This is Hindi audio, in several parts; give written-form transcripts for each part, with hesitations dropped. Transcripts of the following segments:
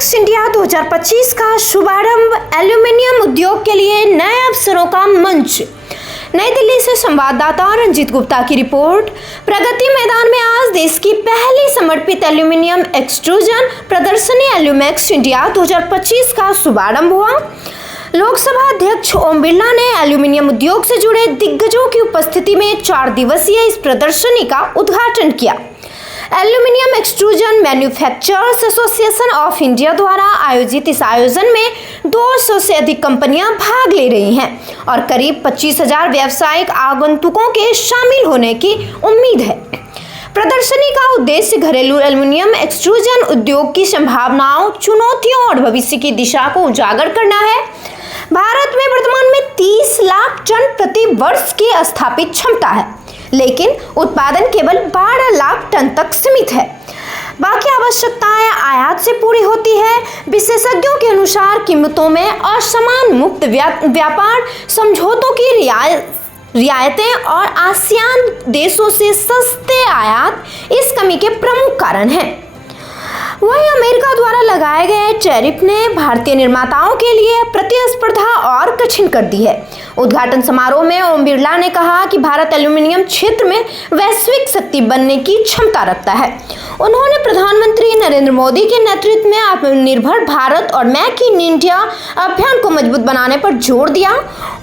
एल्यूमेक्स इंडिया 2025 का शुभारंभ एल्यूमिनियम उद्योग के लिए नए अवसरों का मंच। नई दिल्ली से संवाददाता रंजीत गुप्ता की रिपोर्ट। प्रगति मैदान में आज देश की पहली समर्पित एल्यूमिनियम एक्सट्रूजन प्रदर्शनी एल्यूमेक्स इंडिया 2025 का शुभारंभ हुआ। लोकसभा अध्यक्ष ओम बिरला ने एल्यूमिनियम उद्योग से जुड़े दिग्गजों की उपस्थिति में 4 दिवसीय इस प्रदर्शनी का उद्घाटन किया। Aluminium extrusion manufacturers association of India द्वारा आयोजित इस आयोजन में 200 से अधिक कंपनियां भाग ले रही हैं और करीब 25,000 व्यावसायिक आगंतुकों के शामिल होने की उम्मीद है। प्रदर्शनी का उद्देश्य घरेलू एल्यूमिनियम एक्सट्रूजन उद्योग की संभावनाओं, चुनौतियों और भविष्य की दिशा को उजागर करना है। भारत में वर्तमान में 30 लाख टन प्रति वर्ष की स्थापित क्षमता है, लेकिन उत्पादन केवल 12 लाख टन तक सीमित है। बाकी आवश्यकताएं आयात से पूरी होती है। विशेषज्ञों के अनुसार कीमतों में असमान मुक्त व्यापार समझौतों की रियायतें और आसियान देशों से सस्ते आयात इस कमी के प्रमुख कारण हैं। वहीं अमेरिका द्वारा लगाए गए टैरिफ ने भारतीय निर्माताओं के लिए प्रतिस्पर्धा और कठिन कर दी है। उद्घाटन समारोह में ओम बिरला ने कहा कि भारत एल्यूमिनियम क्षेत्र में वैश्विक शक्ति बनने की क्षमता रखता है। उन्होंने प्रधानमंत्री नरेंद्र मोदी के नेतृत्व में आत्मनिर्भर भारत और मेक इन इंडिया अभियान को मजबूत बनाने पर जोर दिया।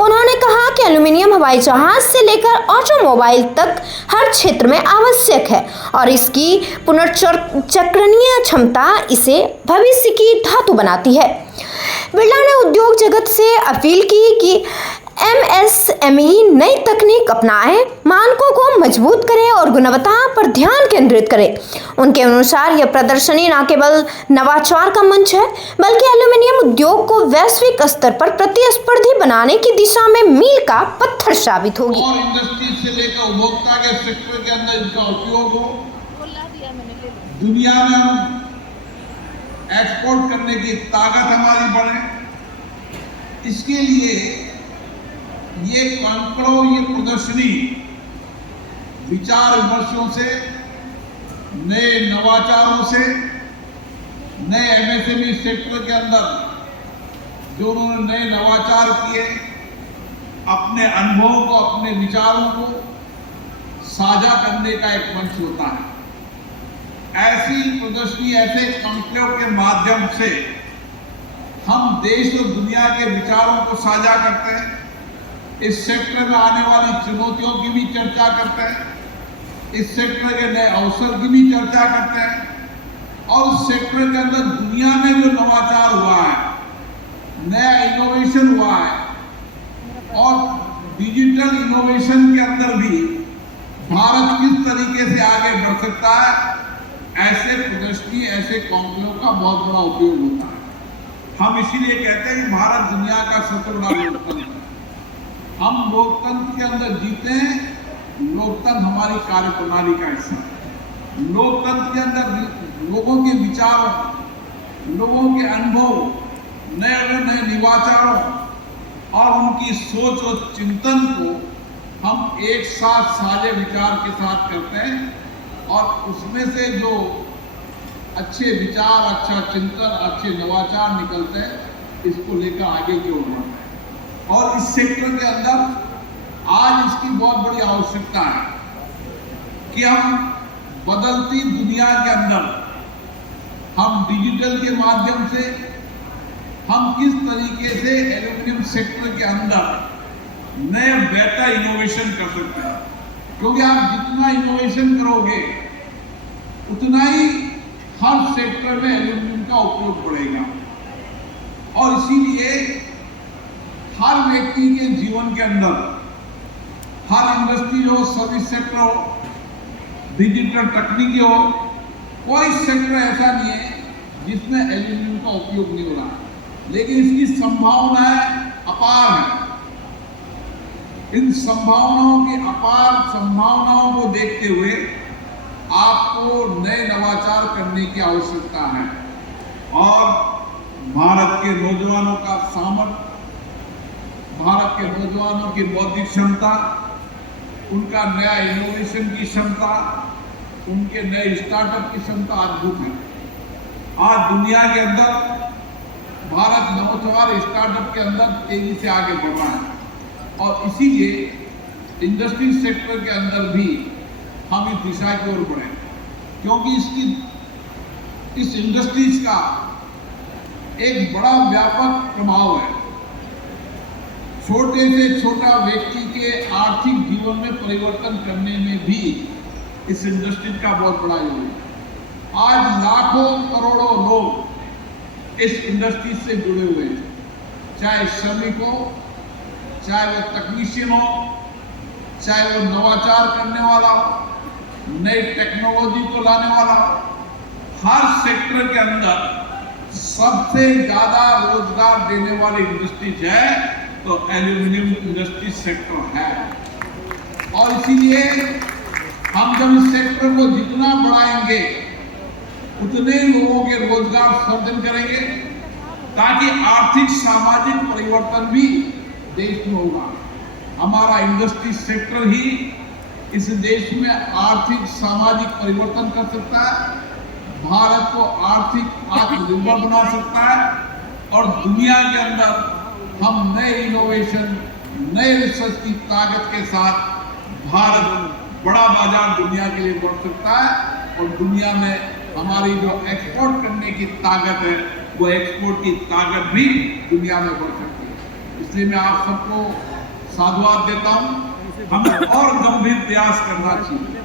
उन्होंने कहा कि एल्यूमिनियम हवाई जहाज से लेकर ऑटोमोबाइल तक हर क्षेत्र में आवश्यक है और इसकी पुनर्चक्रणीय क्षमता इसे भविष्य की धातु बनाती है। बिरला ने उद्योग जगत से अपील की कि एमएसएमई नई तकनीक अपनाएं, मानकों को मजबूत करें और गुणवत्ता पर ध्यान केंद्रित करें। उनके अनुसार यह प्रदर्शनी न केवल नवाचार का मंच है, बल्कि एल्यूमिनियम उद्योग को वैश्विक स्तर पर प्रतिस्पर्धी बनाने की दिशा में मील का पत्थर साबित होगी। और इंडस्ट्री से लेकर उपभोक्ता के सेक्टर के अंदर इनका उपयोग हो, दुनिया में हम एक्सपोर्ट करने की ताकत हमारी बढ़े, इसके लिए ये कॉन्क्लेव, ये प्रदर्शनी विचार विमर्शों से, नए नवाचारों से, नए एमएसएमई सेक्टर के अंदर जो उन्होंने नए नवाचार किए, अपने अनुभवों को, अपने विचारों को साझा करने का एक मंच होता है। ऐसी प्रदर्शनी, ऐसे कॉन्क्लेव के माध्यम से हम देश और दुनिया के विचारों को साझा करते हैं, इस सेक्टर में आने वाली चुनौतियों की भी चर्चा करते हैं, इस सेक्टर के नए अवसर की भी चर्चा करते हैं और उस सेक्टर के अंदर दुनिया में जो नवाचार हुआ है, नया इनोवेशन हुआ है और डिजिटल इनोवेशन के अंदर भी भारत किस तरीके से आगे बढ़ सकता है, ऐसे प्रदर्शनी, ऐसे कॉन्क्लेव का बहुत बड़ा उपयोग होता है। हम इसीलिए कहते हैं कि भारत दुनिया का सबसे बड़ा लोकतंत्र है। हम लोकतंत्र के अंदर जीते हैं, लोकतंत्र हमारी कार्यप्रणाली का हिस्सा है। लोकतंत्र के अंदर लोगों के विचारों, लोगों के अनुभव, नए नवाचारों और उनकी सोच और चिंतन को हम एक साथ साझे विचार के साथ करते हैं और उसमें से जो अच्छे विचार, अच्छा चिंतन, अच्छे नवाचार निकलते हैं, इसको लेकर आगे की ओर बढ़ते हैं। और इस सेक्टर के अंदर आज इसकी बहुत बड़ी आवश्यकता है कि हम बदलती दुनिया के अंदर हम डिजिटल के माध्यम से हम किस तरीके से एल्यूमिनियम सेक्टर के अंदर नए बेहतर इनोवेशन कर सकते हैं, क्योंकि आप जितना इनोवेशन करोगे उतना ही हर सेक्टर में एल्यूमिनियम का उपयोग बढ़ेगा और इसीलिए हर व्यक्ति के जीवन के अंदर, हर इंडस्ट्री हो, सर्विस सेक्टर हो, डिजिटल तकनीकी हो, कोई सेक्टर ऐसा नहीं है जिसमें एल्यूमिनियम का उपयोग नहीं हो रहा है, लेकिन इसकी संभावनाएं अपार है। इन संभावनाओं की अपार संभावनाओं को देखते हुए आपको नए नवाचार करने की आवश्यकता है और भारत के नौजवानों का सामर्थ्य, भारत के नौजवानों की बौद्धिक क्षमता, उनका नया इनोवेशन की क्षमता, उनके नए स्टार्टअप की क्षमता अद्भुत है। आज दुनिया के अंदर भारत नवोन्मेष स्टार्टअप के अंदर तेजी से आगे बढ़ रहा है और इसीलिए इंडस्ट्री सेक्टर के अंदर भी हम इस दिशा की ओर बढ़े, क्योंकि इस इंडस्ट्रीज का एक बड़ा व्यापक प्रभाव है। छोटे से छोटा व्यक्ति के आर्थिक जीवन में परिवर्तन करने में भी इस इंडस्ट्री का बहुत बड़ा योगदान है। आज लाखों करोड़ों लोग इस इंडस्ट्री से जुड़े हुए हैं, चाहे श्रमिक हो, चाहे वो तकनीशियन हो, चाहे वो नवाचार करने वाला हो, नई टेक्नोलॉजी को लाने वाला हो। हर सेक्टर के अंदर सबसे ज्यादा रोजगार देने वाली इंडस्ट्रीज है तो एल्यूमिनियम इंडस्ट्री सेक्टर है। और इसीलिए हम जब इस सेक्टर को जितना बढ़ाएंगे उतने लोगों के रोजगार सृजन करेंगे, ताकि आर्थिक सामाजिक परिवर्तन भी देश में होगा। हमारा इंडस्ट्री सेक्टर ही इस देश में आर्थिक सामाजिक परिवर्तन कर सकता है, भारत को आर्थिक आत्मनिर्भर बना सकता है और दुनिया के अंदर हम नए इनोवेशन, नए रिसर्च की ताकत के साथ भारत बड़ा बाजार दुनिया के लिए बढ़ सकता है और दुनिया में हमारी जो एक्सपोर्ट करने की ताकत है वो एक्सपोर्ट की ताकत भी दुनिया में बढ़ सकती है। इसलिए मैं आप सबको साधुवाद देता हूं। हमें और गंभीर प्रयास करना चाहिए,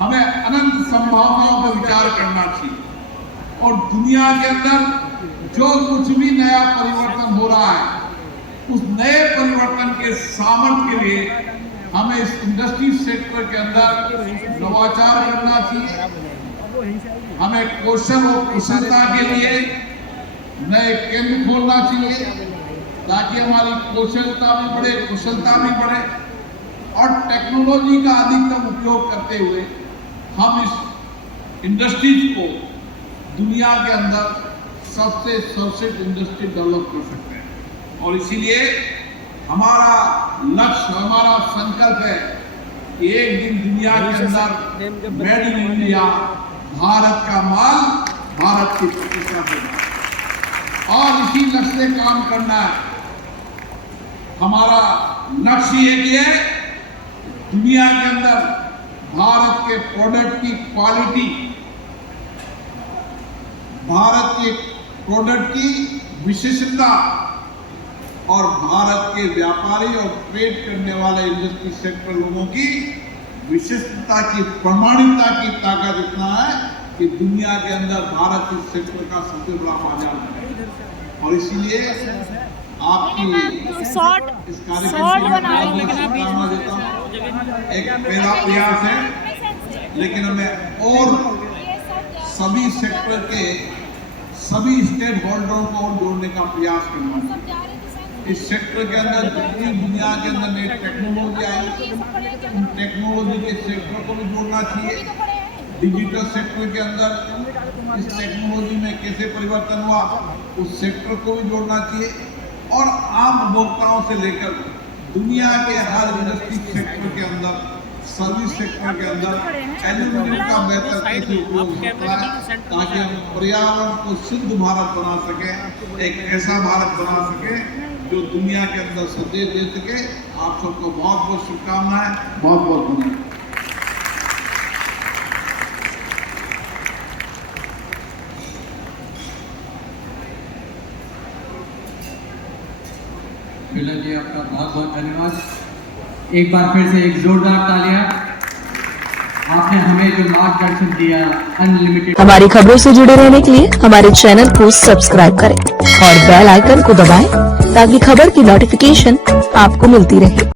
हमें अनंत संभावनाओं पर विचार करना चाहिए और दुनिया के अंदर जो कुछ भी नया परिवर्तन हो रहा है उस नए परिवर्तन के सामर्थ्य के लिए हमें इस इंडस्ट्री सेक्टर के अंदर नवाचार करना चाहिए। हमें कौशल और कुशलता के लिए नए केंद्र खोलना चाहिए ताकि हमारी कौशलता भी बढ़े, कुशलता भी बढ़े और टेक्नोलॉजी का अधिकतम उपयोग करते हुए हम इस इंडस्ट्रीज को दुनिया के अंदर सबसे सर्वश्रेष्ठ इंडस्ट्री डेवलप कर सकते हैं। और इसीलिए हमारा लक्ष्य, हमारा संकल्प है कि एक दिन दुनिया के अंदर मेड इन इंडिया, भारत का माल, भारत की प्रतिष्ठा देना और इसी लक्ष्य से काम करना है। हमारा लक्ष्य ये है दुनिया के अंदर भारत के प्रोडक्ट की क्वालिटी, भारत के प्रोडक्ट की विशेषता और भारत के व्यापारी और ट्रेड करने वाले इंडस्ट्री सेक्टर लोगों की विशिष्टता की प्रमाणिकता की ताकत इतना है कि दुनिया के अंदर भारत इस सेक्टर का सबसे बड़ा बाजार है। और इसीलिए आपकी इस कार्यक्रम देता हूँ। एक पहला प्रयास है, लेकिन हमें और सभी सेक्टर के सभी स्टेक होल्डरों को जोड़ने का प्रयास करना है। इस सेक्टर के अंदर जितनी दुनिया के अंदर नई टेक्नोलॉजी आई, उन टेक्नोलॉजी के सेक्टर को भी जोड़ना चाहिए। डिजिटल सेक्टर के अंदर इस टेक्नोलॉजी में कैसे परिवर्तन हुआ उस सेक्टर को भी जोड़ना चाहिए और आम उपभोक्ताओं से लेकर दुनिया के हर इंडस्ट्री सेक्टर के अंदर, सर्विस सेक्टर के अंदर एल्यूमिनियम का बेहतर कैसे उपयोग होता है ताकि हम पर्यावरण को शुद्ध भारत बना सके, एक ऐसा भारत बना सके जो दुनिया के अंदर संदेश दे सके। आप सबको बहुत बहुत शुभकामनाएं, बहुत बहुत धन्यवाद। बिरला जी आपका बहुत बहुत धन्यवाद। एक बार फिर से एक जोरदार तालियां। आपने हमें जो मार्गदर्शन दिया अनलिमिटेड। हमारी खबरों से जुड़े रहने के लिए हमारे चैनल को सब्सक्राइब करें और बेल आइकन को दबाएं ताकि खबर की नोटिफिकेशन आपको मिलती रहे।